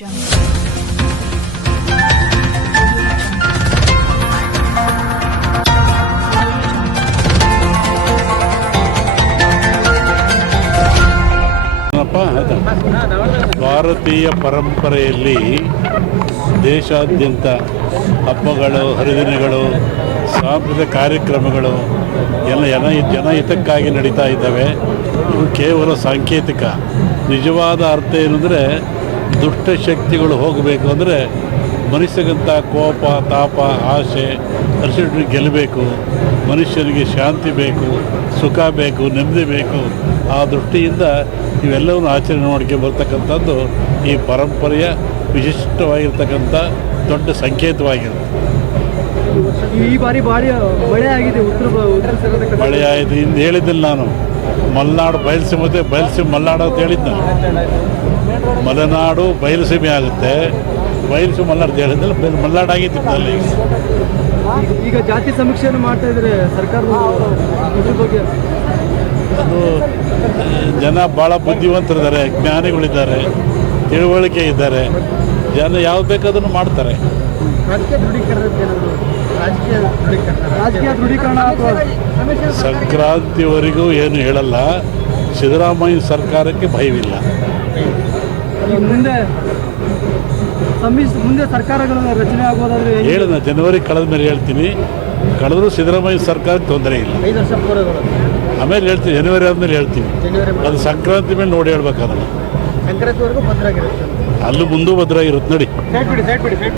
ಭಾರತೀಯ ಪರಂಪರೆಯಲ್ಲಿ ದೇಶಾದ್ಯಂತ ಹಬ್ಬಗಳು, ಹರಿದಿನಗಳು, ಸಾಂಸ್ಕೃತಿಕ ಕಾರ್ಯಕ್ರಮಗಳು, ಎಲ್ಲ ಜನ ಜನಹಿತಕ್ಕಾಗಿ ನಡೀತಾ ಇದ್ದಾವೆ. ಇವು ಕೇವಲ ಸಾಂಕೇತಿಕ. ನಿಜವಾದ ಅರ್ಥ ಏನಂದರೆ ದುಷ್ಟ ಶಕ್ತಿಗಳು ಹೋಗಬೇಕು ಅಂದರೆ ಮನುಷ್ಯಗಂತ ಕೋಪ ತಾಪ ಆಸೆ ಹರ್ಷಿಟ್ಟು ಗೆಲ್ಲಬೇಕು ಮನುಷ್ಯನಿಗೆ ಶಾಂತಿ ಬೇಕು ಸುಖ ಬೇಕು ನೆಮ್ಮದಿ ಬೇಕು. ಆ ದೃಷ್ಟಿಯಿಂದ ಇವೆಲ್ಲವನ್ನು ಆಚರಣೆ ಮಾಡ್ಕೊಂಡು ಬರ್ತಕ್ಕಂಥದ್ದು ಈ ಪರಂಪರೆಯ ವಿಶಿಷ್ಟವಾಗಿರ್ತಕ್ಕಂಥ ದೊಡ್ಡ ಸಂಕೇತವಾಗಿರುತ್ತೆ ಈ ಬಾರಿ ಬಾರಿ ಮಳೆ ಆಗಿದೆ ಉತ್ತರ. ಮಳೆ ಆಯಿತು ಇಂದು ಹೇಳಿದ್ದಿಲ್ಲ ನಾನು. ಮಲ್ನಾಡು ಬಯಲ್ಸಿ ಮತ್ತೆ ಬಯಲ್ಸಿ ಮಲೆನಾಡು ಅಂತ ಹೇಳಿದ್ದ ಮಲೆನಾಡು ಬಯಲುಸೀಮೆ ಆಗುತ್ತೆ. ಬಯಲುಸೀಮೆ ಮಲೆನಾಡು ಅಂತ ಹೇಳಿದ್ದಿಲ್ಲ ಬಯಲು ಮಲೆನಾಡು ಆಗಿತ್ತು ಅಲ್ಲಿ ಈಗ- ಈಗ ಜಾತಿ ಸಮೀಕ್ಷೆಯನ್ನು ಮಾಡ್ತಾ ಇದ್ರೆ ಸರ್ಕಾರ ಬಗ್ಗೆ. ಅದು ಜನ ಭಾಳ ಬುದ್ಧಿವಂತರಿದ್ದಾರೆ ಜ್ಞಾನಿಗಳಿದ್ದಾರೆ ತಿಳುವಳಿಕೆ ಇದ್ದಾರೆ. ಜನ ಯಾವ್ದು ಬೇಕಾದನ್ನು ಮಾಡ್ತಾರೆ. ಸಂಕ್ರಾಂತಿವರೆಗೂ ಏನು ಹೇಳಲ್ಲ. ಸಿದ್ದರಾಮಯ್ಯ ಸರ್ಕಾರಕ್ಕೆ ಭಯವಿಲ್ಲ. ಮುಂದೆ ಮುಂದೆ ಸರ್ಕಾರಗಳು ರಚನೆ ಆಗೋದಾದ್ರೆ? ಹೇಳಿದ ಜನವರಿ ಕಳೆದ ಮೇಲೆ ಹೇಳ್ತೀನಿ. ಕಳೆದರೂ ಸಿದ್ದರಾಮಯ್ಯ ಸರ್ಕಾರಕ್ಕೆ ತೊಂದರೆ ಇಲ್ಲ. ಐದು ವರ್ಷ ಆಮೇಲೆ ಹೇಳ್ತೀನಿ ಜನವರಿ ಆದಮೇಲೆ ಹೇಳ್ತೀನಿ. ಜನವರಿ ಅದು ಸಂಕ್ರಾಂತಿ ಮೇಲೆ ನೋಡಿ ಹೇಳ್ಬೇಕಾದ್ರೆ ಸಂಕ್ರಾಂತಿವರೆಗೂ ಭದ್ರಾಗಿರುತ್ತೆ. ಅಲ್ಲೂ ಮುಂದೂ ಭದ್ರ ಇರುತ್ತೆ ನೋಡಿ. ಸೈಡ್ ಬಿಡಿ ಬಿಡಿ.